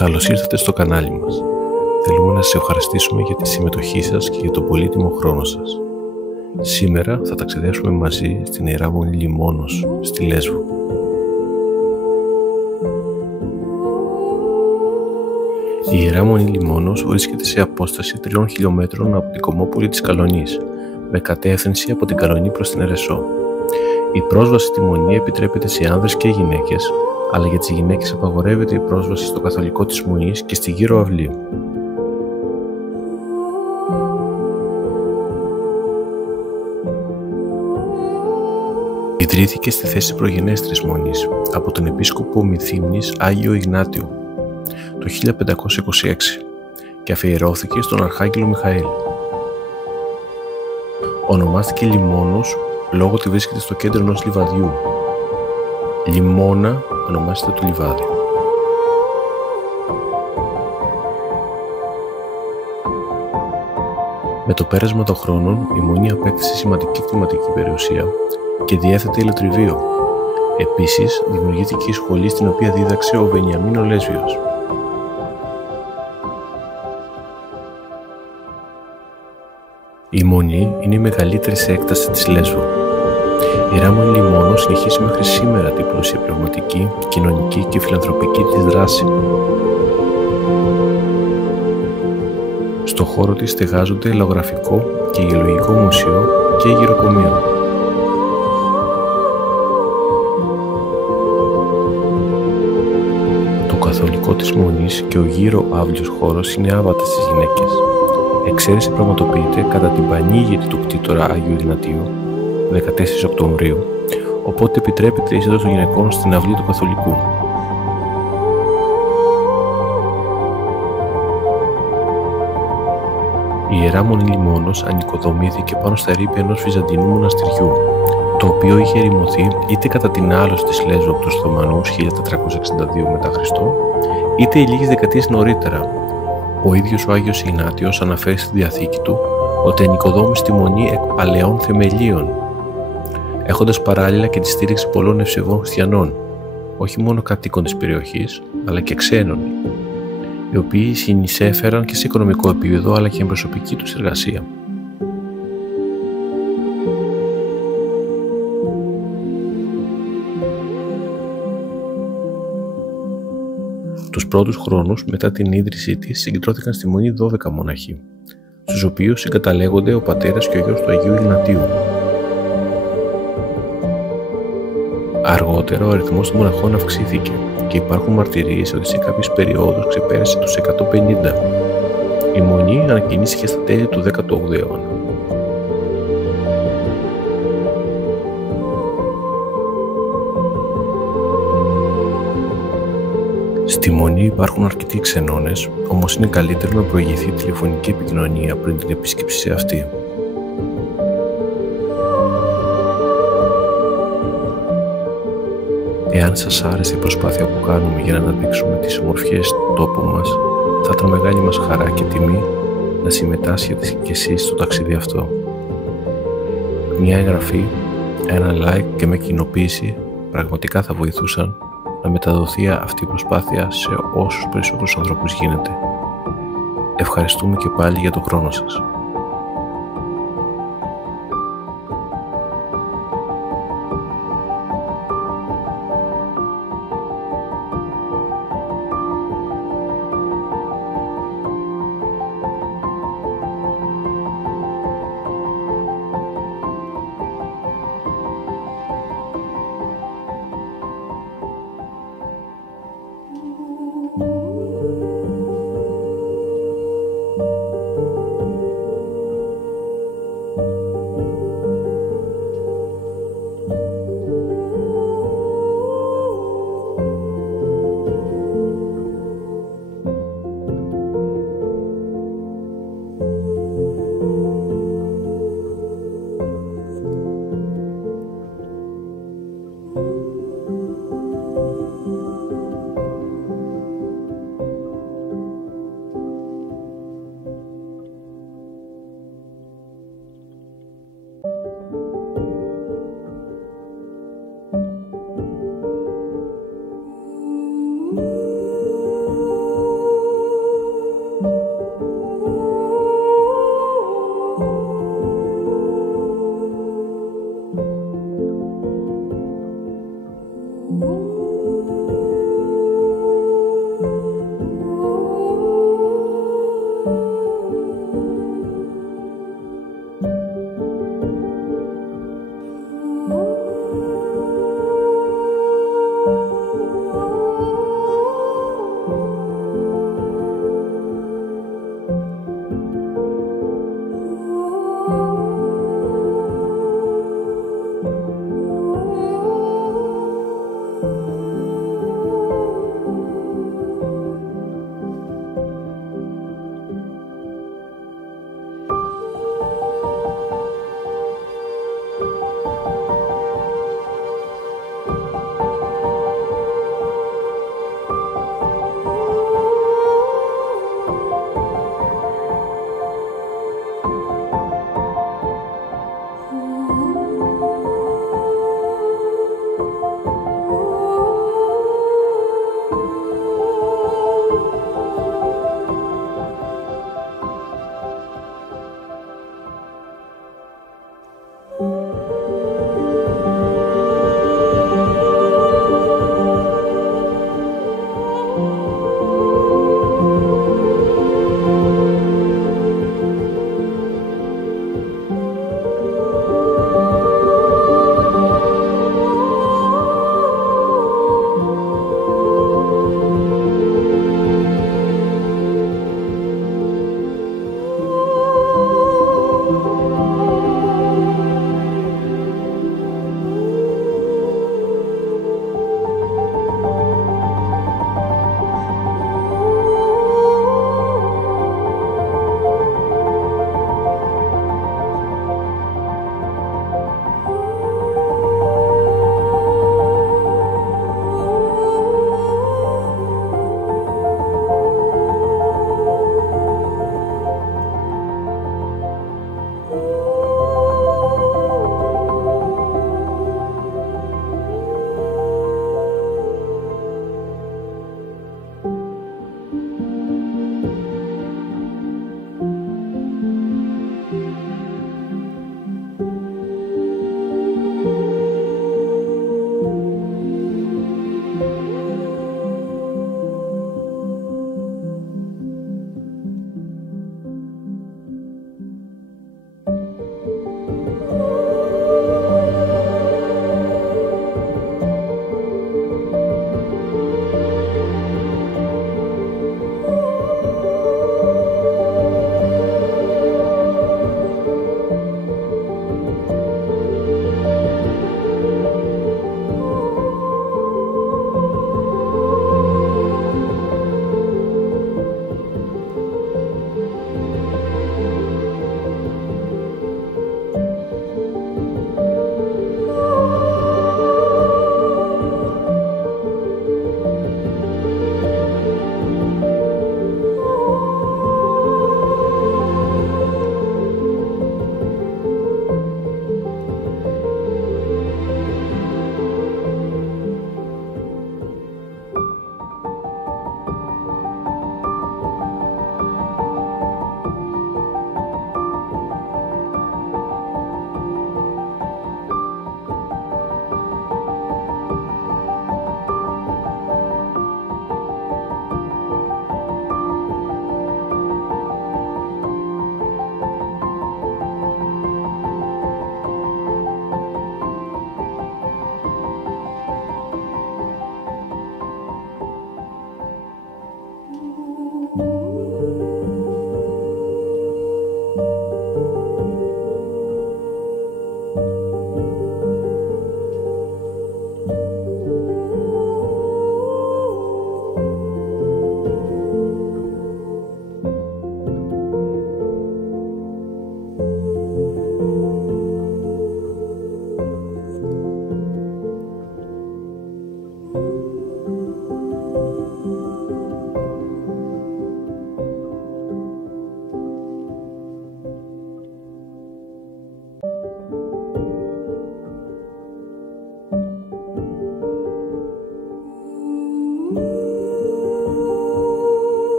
Καλώς ήρθατε στο κανάλι μας. Θέλουμε να σας ευχαριστήσουμε για τη συμμετοχή σας και για τον πολύτιμο χρόνο σας. Σήμερα θα ταξιδέψουμε μαζί στην Ιερά Μονή Λιμώνος, στη Λέσβο. Η Ιερά Μονή Λιμώνος βρίσκεται σε απόσταση 3 χιλιόμετρων από την Κομμόπολη της Καλονής, με κατεύθυνση από την Καλονή προς την Ερεσό. Η πρόσβαση στη Μονή επιτρέπεται σε άνδρες και γυναίκες, αλλά για τις γυναίκες απαγορεύεται η πρόσβαση στο καθολικό της Μονής και στη γύρω αυλή. Ιδρύθηκε στη θέση προγενέστερης Μονής από τον επίσκοπο Μυθύμνης Άγιο Ιγνάτιο το 1526 και αφιερώθηκε στον Αρχάγγελο Μιχαήλ. Ονομάστηκε Λιμώνος λόγω ότι βρίσκεται στο κέντρο ενός λιβαδιού. Λιμώνα ονομάζεται το λιβάδι. Με το πέρασμα των χρόνων, η Μονή απέκτησε σημαντική κτηματική περιουσία και διέθετε ηλεκτριβείο. Επίσης, δημιουργήθηκε η σχολή στην οποία δίδαξε ο Βενιαμίν ο Λέσβιος. Η Μονή είναι η μεγαλύτερη σε έκταση της Λέσβου. Η Ιερά Μονή Λιμώνος συνεχίζει μέχρι σήμερα την πλούσια πνευματική, κοινωνική και φιλανθρωπική της δράση. Στο χώρο της στεγάζονται λαογραφικό και γεωλογικό μουσείο και γυροκομείο. Το καθολικό της Μονής και ο γύρω αύλιος χώρος είναι άβατα στις γυναίκες. Εξαίρεση πραγματοποιείται κατά την πανήγυρη του κτήτορα Αγίου Ιγνατίου, 14 Οκτωβρίου, οπότε επιτρέπεται η είσοδος των γυναικών στην αυλή του Καθολικού. Η Ιερά Μονή Λιμώνος ανοικοδομήθηκε πάνω στα ερείπια ενός βυζαντινού μοναστηριού, το οποίο είχε ερημωθεί είτε κατά την άλωση της Λέσβου από τους Οθωμανούς 1462 μετά Χριστό, είτε λίγες δεκαετίες νωρίτερα. Ο ίδιος ο Άγιος Ιγνάτιος αναφέρει στη διαθήκη του ότι ανοικοδόμησε τη Μονή εκ παλαιών θεμελίων, έχοντας παράλληλα και τη στήριξη πολλών ευσεβών χριστιανών, όχι μόνο κατοίκων της περιοχής, αλλά και ξένων, οι οποίοι συνεισέφεραν και σε οικονομικό επίπεδο αλλά και στην προσωπική τους εργασία. Τους πρώτους χρόνους μετά την ίδρυσή της συγκεντρώθηκαν στη Μονή 12 μοναχοί, στους οποίους συγκαταλέγονται ο πατέρας και ο γιος του Αγίου Ιγνατίου. Αργότερα ο αριθμός των μοναχών αυξήθηκε και υπάρχουν μαρτυρίες ότι σε κάποιες περιόδους ξεπέρασε τους 150. Η Μονή ανακοινήθηκε στα τέλη του 18ου αιώνα. Στη Μονή υπάρχουν αρκετοί ξενώνες, όμως είναι καλύτερο να προηγηθεί τηλεφωνική επικοινωνία πριν την επίσκεψη σε αυτή. Εάν σας άρεσε η προσπάθεια που κάνουμε για να αναδείξουμε τις ομορφιές του τόπου μας, θα ήταν μεγάλη μας χαρά και τιμή να συμμετάσχετε κι εσείς στο ταξίδι αυτό. Μια εγγραφή, ένα like και με κοινοποίηση πραγματικά θα βοηθούσαν να μεταδοθεί αυτή η προσπάθεια σε όσους περισσότερους ανθρώπους γίνεται. Ευχαριστούμε και πάλι για τον χρόνο σας.